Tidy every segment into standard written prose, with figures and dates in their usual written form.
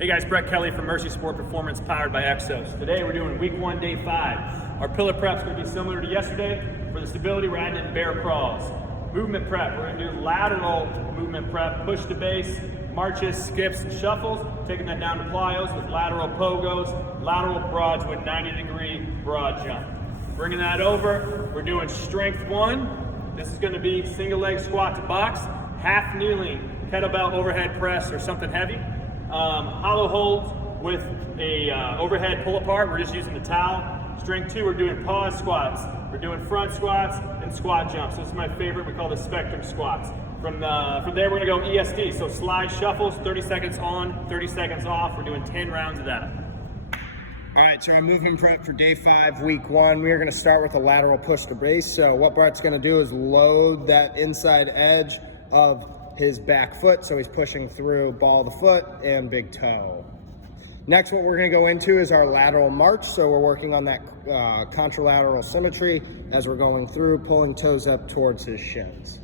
Hey guys, Brett Kelly from Mercy Sport Performance powered by Exos. Today we're doing week 1, day 5. Our pillar prep's going to be similar to yesterday. For the stability, we're adding in bear crawls. Movement prep, we're going to do lateral movement prep, push to base, marches, skips, and shuffles. Taking that down to plyos with lateral pogos, lateral broads with 90-degree broad jump. Bringing that over, we're doing strength 1. This is going to be single leg squat to box, half kneeling, kettlebell overhead press or something heavy. Hollow holds with a overhead pull apart. We're just using the towel. Strength 2, we're doing pause squats. We're doing front squats and squat jumps. This is my favorite. We call this spectrum squats. From there, we're gonna go ESD. So slide shuffles, 30 seconds on, 30 seconds off. We're doing 10 rounds of that. All right, so our movement prep for day 5, week 1, we are gonna start with a lateral push to base. So what Brett's gonna do is load that inside edge of his back foot, so he's pushing through ball of the foot and big toe. Next, what we're gonna go into is our lateral march. So we're working on that contralateral symmetry as we're going through, pulling toes up towards his shins.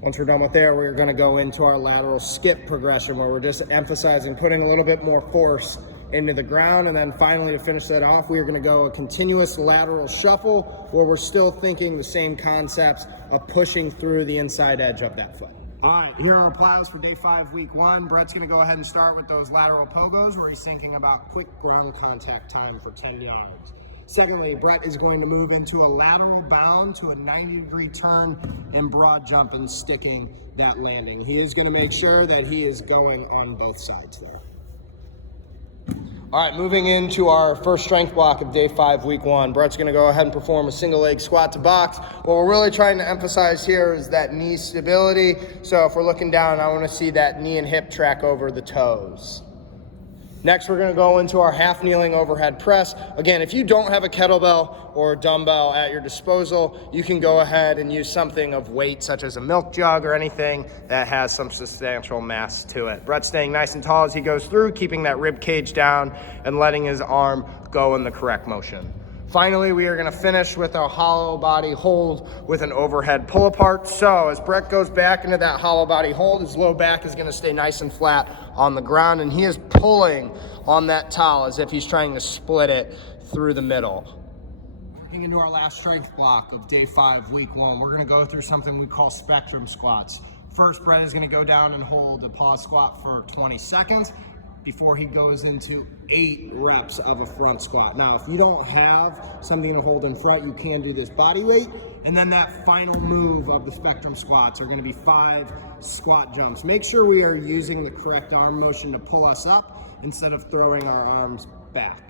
Once we're done with there, we're gonna go into our lateral skip progression where we're just emphasizing putting a little bit more force into the ground. And then finally, to finish that off, we are gonna go a continuous lateral shuffle where we're still thinking the same concepts of pushing through the inside edge of that foot. All right, here are our plows for day 5, week 1. Brett's gonna go ahead and start with those lateral pogos where he's thinking about quick ground contact time for 10 yards. Secondly, Brett is going to move into a lateral bound to a 90-degree turn and broad jump and sticking that landing. He is gonna make sure that he is going on both sides there. All right, moving into our first strength block of day 5, week 1. Brett's gonna go ahead and perform a single leg squat to box. What we're really trying to emphasize here is that knee stability. So if we're looking down, I wanna see that knee and hip track over the toes. Next, we're gonna go into our half kneeling overhead press. Again, if you don't have a kettlebell or a dumbbell at your disposal, you can go ahead and use something of weight, such as a milk jug or anything that has some substantial mass to it. Brett's staying nice and tall as he goes through, keeping that rib cage down and letting his arm go in the correct motion. Finally, we are gonna finish with a hollow body hold with an overhead pull apart. So as Brett goes back into that hollow body hold, his low back is gonna stay nice and flat on the ground, and he is pulling on that towel as if he's trying to split it through the middle. Getting into our last strength block of day 5, week 1, we're gonna go through something we call spectrum squats. First, Brett is gonna go down and hold a pause squat for 20 seconds. Before he goes into 8 reps of a front squat. Now, if you don't have something to hold in front, you can do this body weight. And then that final move of the spectrum squats are gonna be 5 squat jumps. Make sure we are using the correct arm motion to pull us up instead of throwing our arms back.